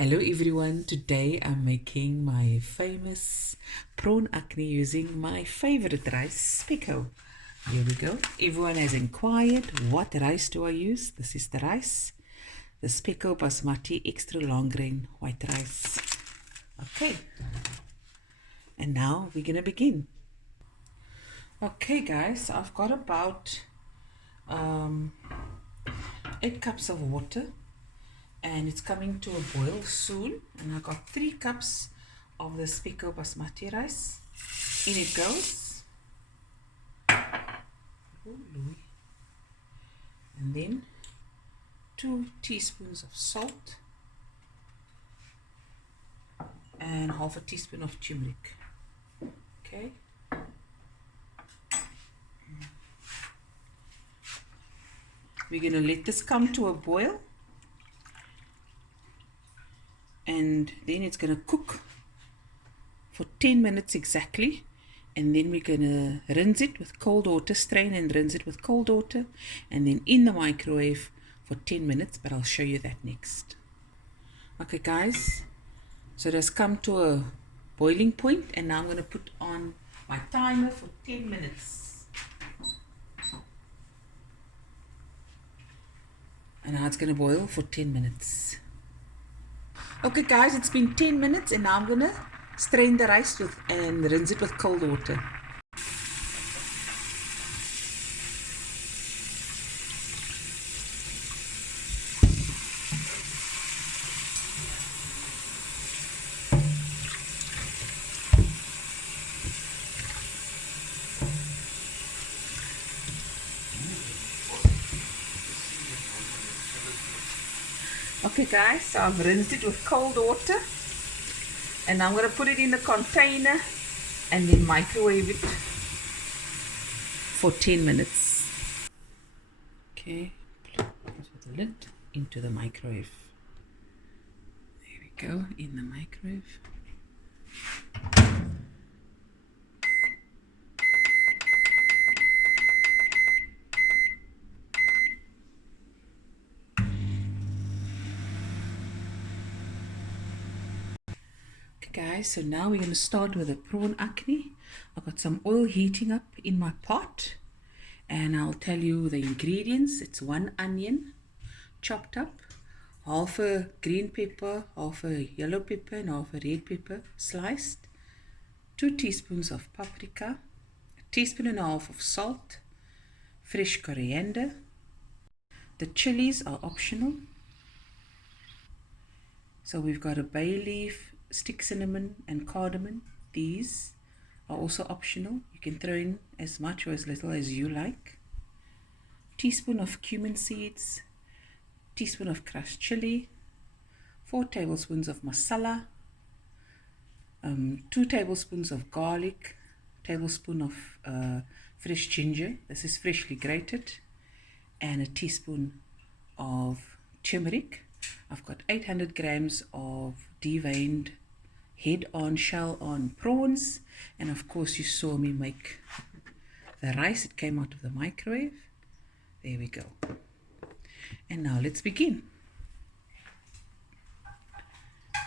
Hello everyone, today I'm making my famous prawn acne using my favorite rice, Spekko. Here we go. Everyone has inquired, what rice do I use? This is the rice, the Spekko Basmati extra long grain white rice. Okay, and now we're gonna begin. Okay guys, I've got about 8 cups of water. And it's coming to a boil soon, and I got 3 cups of the Spekko Basmati rice. In it goes. And then 2 teaspoons of salt and half a teaspoon of turmeric. Okay. We're going to let this come to a boil. And then it's going to cook for 10 minutes exactly, and then we're going to rinse it with cold water, strain and rinse it with cold water, and then in the microwave for 10 minutes, but I'll show you that next. Okay guys, so it has come to a boiling point, and now I'm going to put on my timer for 10 minutes. And now it's going to boil for 10 minutes. Okay guys, it's been 10 minutes, and now I'm going to strain the rice and rinse it with cold water. Okay guys, so I've rinsed it with cold water, and I'm going to put it in the container and then microwave it for 10 minutes. Okay, put the lid into the microwave. There we go, in the microwave. Guys, so now we're going to start with the prawn acne. I've got some oil heating up in my pot, and I'll tell you the ingredients. It's 1 onion chopped up, half a green pepper, half a yellow pepper, and half a red pepper sliced, 2 teaspoons of paprika, a teaspoon and a half of salt, fresh coriander. The chilies are optional. So we've got a bay leaf, stick cinnamon and cardamom. These are also optional. You can throw in as much or as little as you like. Teaspoon of cumin seeds, teaspoon of crushed chili, 4 tablespoons of masala, 2 tablespoons of garlic, tablespoon of fresh ginger, this is freshly grated, and a teaspoon of turmeric. I've got 800 grams of deveined head on, shell on prawns, and of course you saw me make the rice. It came out of the microwave. There we go. And now let's begin.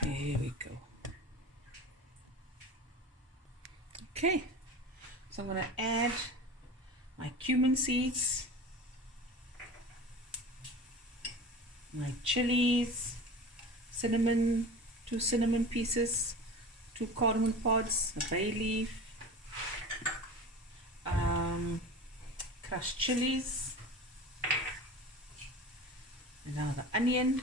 There we go. Okay, so I'm going to add my cumin seeds, my chilies, cinnamon, 2 cinnamon pieces, 2 cardamom pods, a bay leaf, crushed chilies, and now the onion,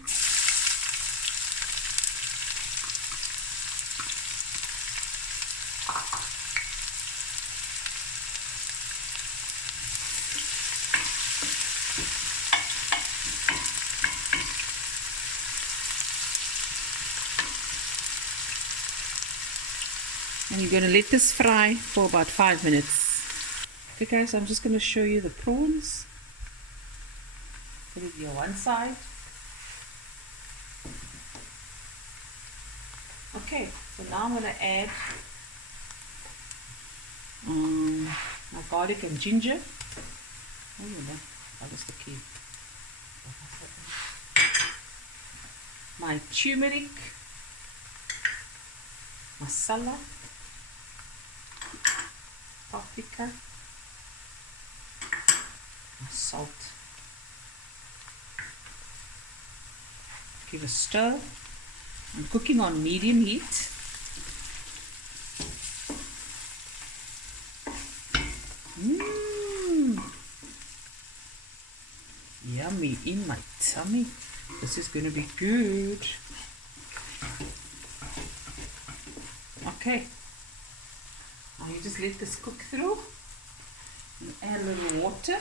and you're going to let this fry for about 5 minutes. Okay guys, I'm just going to show you the prawns. Put it on one side. Okay, so now I'm going to add my garlic and ginger. Oh, that was the key. My turmeric masala, paprika, salt. Give a stir. I'm cooking on medium heat. Yummy in my tummy. This is going to be good. Okay. Now you just let this cook through. And add a little water.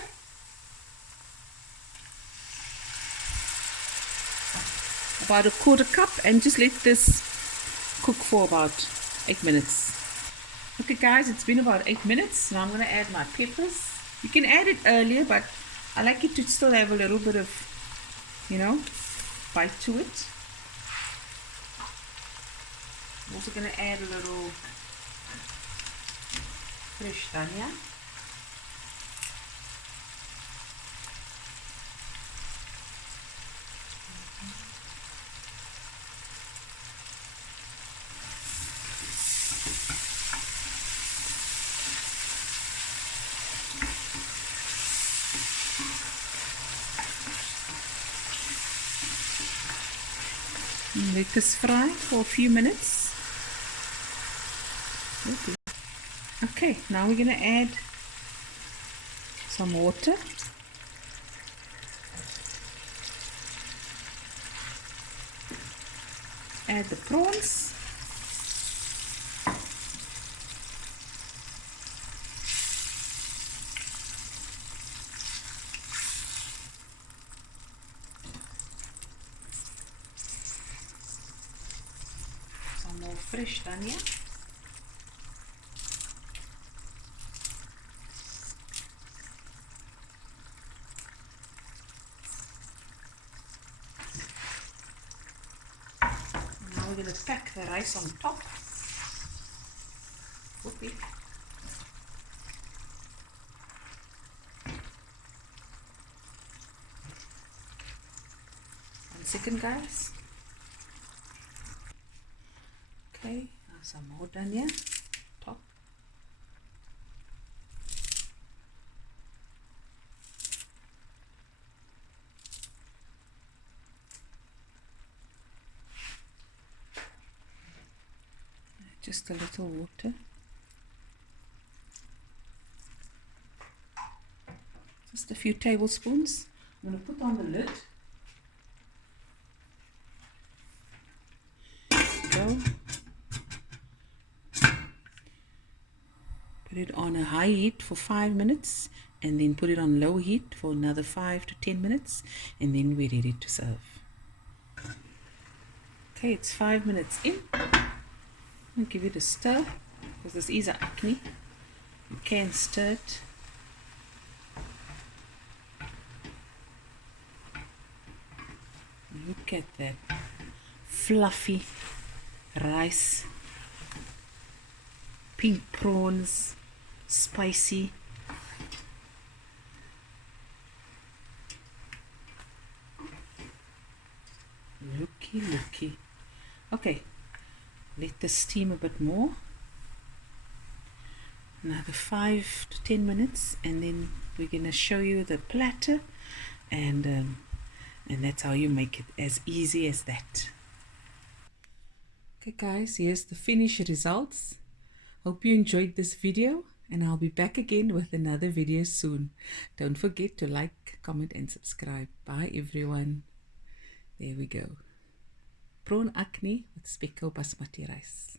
About a quarter cup, and just let this cook for about 8 minutes. Okay guys, it's been about 8 minutes. Now I'm going to add my peppers. You can add it earlier, but I like it to still have a little bit of, you know, bite to it. I'm also going to add a little fresh dhania. Let this fry for a few minutes. Okay, now we're going to add some water. Add the prawns. Some more fresh dhania. Now we're going to pack the rice on top. Whoopie. 1 second, guys. Okay, now some more dhania top. Just a little water. Just a few tablespoons. I'm going to put on the lid. Go. Put it on a high heat for 5 minutes, and then put it on low heat for another 5 to 10 minutes, and then we're ready to serve. Okay, it's 5 minutes in. I'll give it a stir, because this is an acne. You can stir it. Look at that fluffy rice, pink prawns, spicy. Looky. Okay, let this steam a bit more. Another 5 to 10 minutes, and then we're gonna show you the platter, and that's how you make it, as easy as that. Okay guys, here's the finished results. Hope you enjoyed this video, and I'll be back again with another video soon. Don't forget to like, comment and subscribe. Bye everyone. There we go. Prawn Ahkni with Spekko Basmati rice.